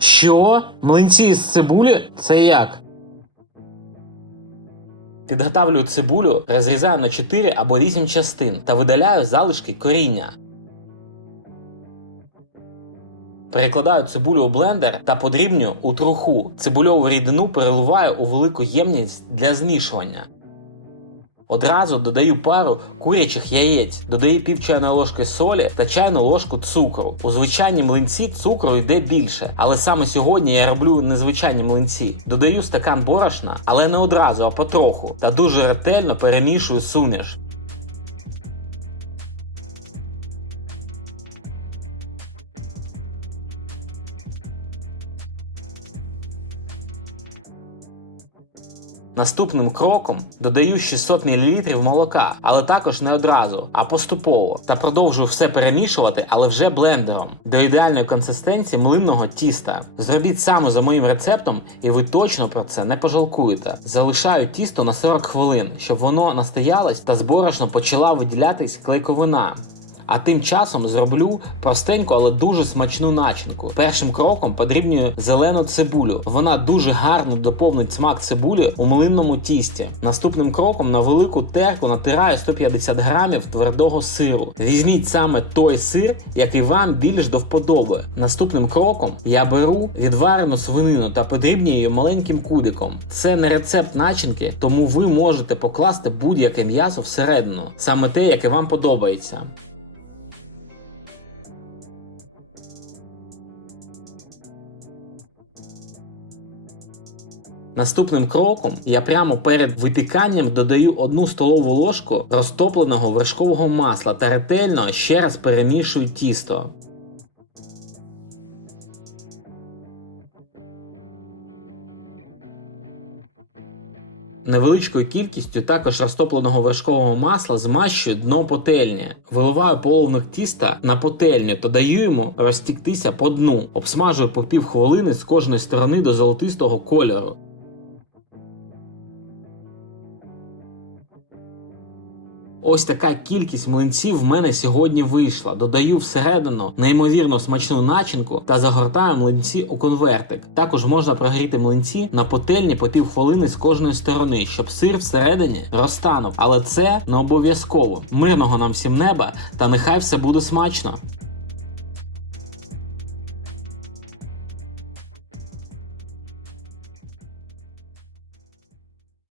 Що? Млинці з цибулі? Це як? Підготавлюю цибулю, розрізаю на 4 або 8 частин та видаляю залишки коріння. Перекладаю цибулю у блендер та подрібнюю у труху. Цибульову рідину переливаю у велику ємність для змішування. Одразу додаю пару курячих яєць, додаю пів чайної ложки солі та чайну ложку цукру. У звичайній млинці цукру йде більше, але саме сьогодні я роблю незвичайні млинці. Додаю стакан борошна, але не одразу, а потроху, та дуже ретельно перемішую суміш. Наступним кроком додаю 600 мл молока, але також не одразу, а поступово. Та продовжую все перемішувати, але вже блендером до ідеальної консистенції млинного тіста. Зробіть саме за моїм рецептом, і ви точно про це не пожалкуєте. Залишаю тісто на 40 хвилин, щоб воно настоялось та з борошном почала виділятись клейковина. А тим часом зроблю простеньку, але дуже смачну начинку. Першим кроком подрібнюю зелену цибулю. Вона дуже гарно доповнить смак цибулі у млинному тісті. Наступним кроком на велику терку натираю 150 грамів твердого сиру. Візьміть саме той сир, який вам більш до вподоби. Наступним кроком я беру відварену свинину та подрібнюю її маленьким кубиком. Це не рецепт начинки, тому ви можете покласти будь-яке м'ясо всередину, саме те, яке вам подобається. Наступним кроком я прямо перед випіканням додаю одну столову ложку розтопленого вершкового масла та ретельно ще раз перемішую тісто. Невеличкою кількістю також розтопленого вершкового масла змащую дно потельні. Виливаю половник тіста на потельню та даю йому розтіктися по дну. Обсмажую по пів хвилини з кожної сторони до золотистого кольору. Ось така кількість млинців в мене сьогодні вийшла. Додаю всередину неймовірно смачну начинку та загортаю млинці у конвертик. Також можна прогріти млинці на потельні по пів хвилини з кожної сторони, щоб сир всередині розтанув. Але це не обов'язково. Мирного нам всім неба та нехай все буде смачно.